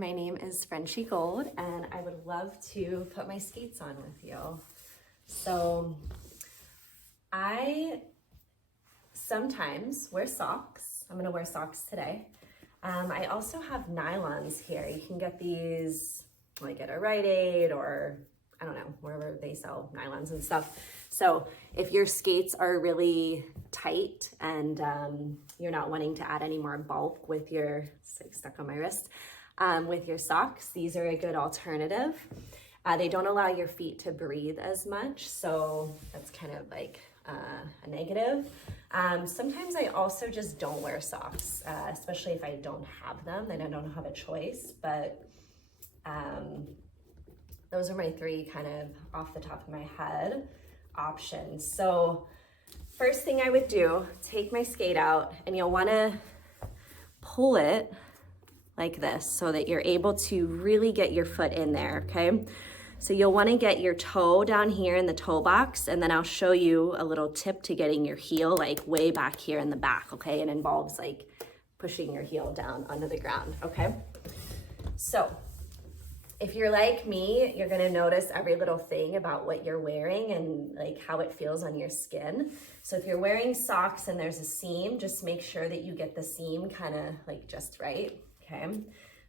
my name is Frenchie Gold, and I would love to put my skates on with you. So I sometimes wear socks. I'm gonna wear socks today. I also have nylons here. You can get these like at a Rite Aid or I don't know, wherever they sell nylons and stuff. So if your skates are really tight and you're not wanting to add any more bulk with your, it's like stuck on my wrist, with your socks, these are a good alternative. They don't allow your feet to breathe as much, so that's kind of like a negative. Sometimes I also just don't wear socks, especially if I don't have them, then I don't have a choice, but those are my three kind of off the top of my head options. So first thing I would do, take my skate out and you'll wanna pull it like this so that you're able to really get your foot in there, okay? So you'll wanna get your toe down here in the toe box, and then I'll show you a little tip to getting your heel like way back here in the back, okay? It involves like pushing your heel down onto the ground, okay? So if you're like me, you're gonna notice every little thing about what you're wearing and like how it feels on your skin. So if you're wearing socks and there's a seam, just make sure that you get the seam kind of like just right, okay?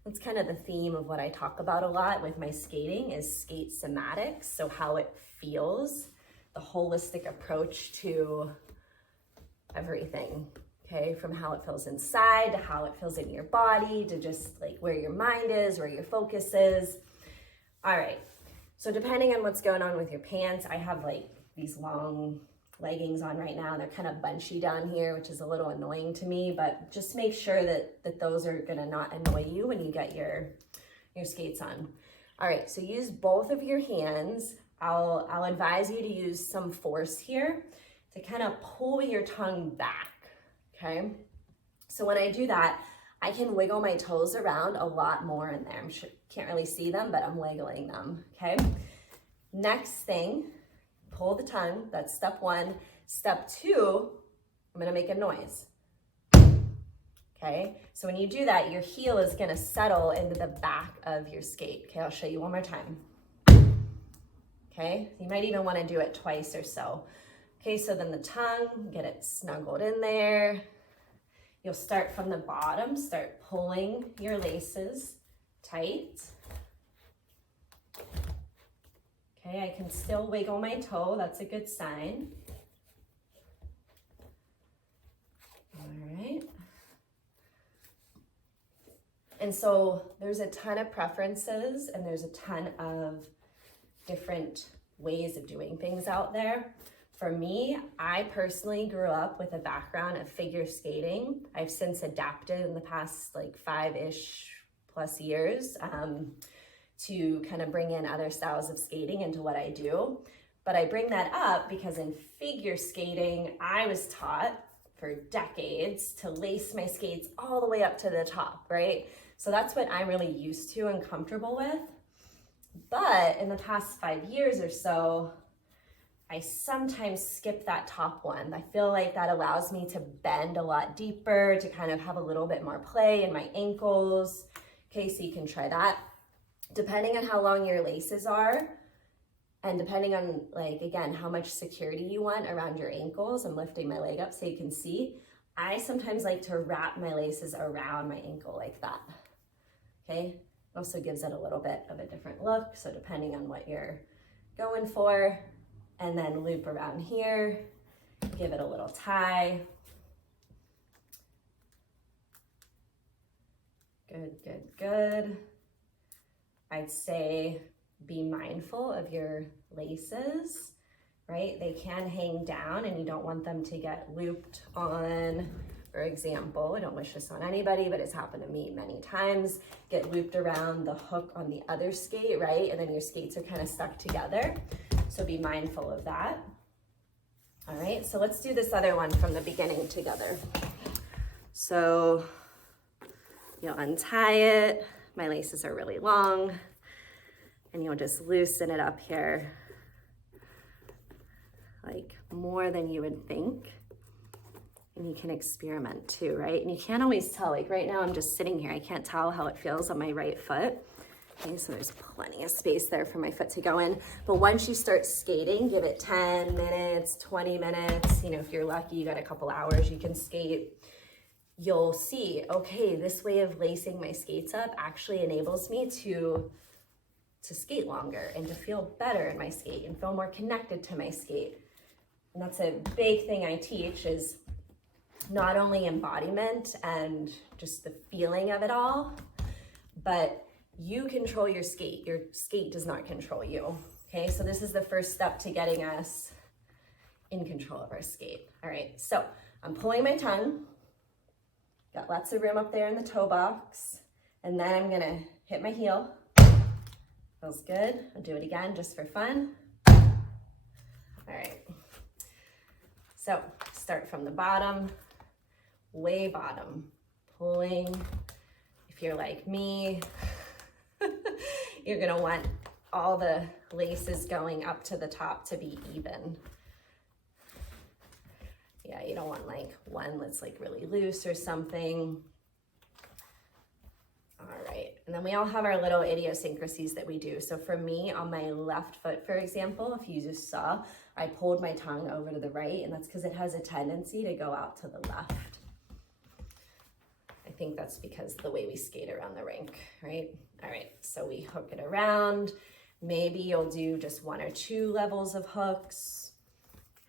That's kind of the theme of what I talk about a lot with my skating is skate somatics. So how it feels, the holistic approach to everything. Okay, from how it feels inside to how it feels in your body to just like where your mind is, where your focus is. All right, so depending on what's going on with your pants, I have like these long leggings on right now and they're kind of bunchy down here, which is a little annoying to me, but just make sure that those are gonna not annoy you when you get your skates on. All right, so use both of your hands. I'll advise you to use some force here to kind of pull your tongue back. Okay, so when I do that, I can wiggle my toes around a lot more in there. Can't really see them, but I'm wiggling them, okay? Next thing, pull the tongue, that's step one. Step two, I'm gonna make a noise, okay? So when you do that, your heel is gonna settle into the back of your skate. Okay, I'll show you one more time. Okay, you might even wanna do it twice or so. Okay, so then the tongue, get it snuggled in there. You'll start from the bottom, start pulling your laces tight. Okay, I can still wiggle my toe, that's a good sign. All right. And so there's a ton of preferences and there's a ton of different ways of doing things out there. For me, I personally grew up with a background of figure skating. I've since adapted in the past like 5-ish plus years to kind of bring in other styles of skating into what I do. But I bring that up because in figure skating, I was taught for decades to lace my skates all the way up to the top, right? So that's what I'm really used to and comfortable with. But in the past 5 years or so, I sometimes skip that top one. I feel like that allows me to bend a lot deeper, to kind of have a little bit more play in my ankles. Okay, so you can try that. Depending on how long your laces are, and depending on like, again, how much security you want around your ankles, I'm lifting my leg up so you can see. I sometimes like to wrap my laces around my ankle like that, okay? It also gives it a little bit of a different look. So depending on what you're going for, and then loop around here, give it a little tie. Good, good, good. I'd say be mindful of your laces, right? They can hang down and you don't want them to get looped on. For example, I don't wish this on anybody, but it's happened to me many times, get looped around the hook on the other skate, right? And then your skates are kind of stuck together. So be mindful of that. All right, so let's do this other one from the beginning together. So you'll untie it. My laces are really long. And you'll just loosen it up here, like more than you would think. and you can experiment too, right? And you can't always tell, like right now I'm just sitting here, I can't tell how it feels on my right foot. Okay, so there's plenty of space there for my foot to go in. But once you start skating, give it 10 minutes, 20 minutes. You know, if you're lucky, you got a couple hours, you can skate. You'll see, okay, this way of lacing my skates up actually enables me to skate longer and to feel better in my skate and feel more connected to my skate. And that's a big thing I teach, is not only embodiment and just the feeling of it all, but you control your skate. Your skate does not control you. Okay, so this is the first step to getting us in control of our skate. All right, so I'm pulling my tongue. Got lots of room up there in the toe box. And then I'm gonna hit my heel. Feels good. I'll do it again just for fun. All right. So start from the bottom, way bottom, pulling. If you're like me, you're gonna want all the laces going up to the top to be even. Yeah, you don't want like one that's like really loose or something. All right, and then we all have our little idiosyncrasies that we do. So for me, on my left foot, for example, if you just saw, I pulled my tongue over to the right, and that's because it has a tendency to go out to the left. I think that's because the way we skate around the rink, right? All right, so we hook it around. Maybe you'll do just 1 or 2 levels of hooks.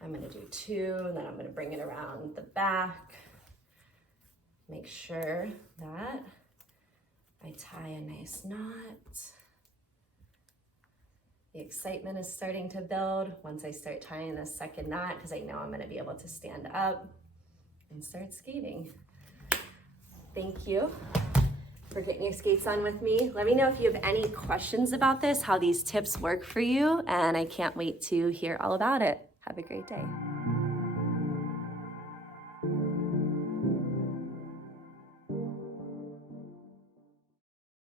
I'm gonna do 2, and then I'm gonna bring it around the back. Make sure that I tie a nice knot. The excitement is starting to build once I start tying the second knot, because I know I'm gonna be able to stand up and start skating. Thank you for getting your skates on with me. Let me know if you have any questions about this, how these tips work for you, and I can't wait to hear all about it. Have a great day.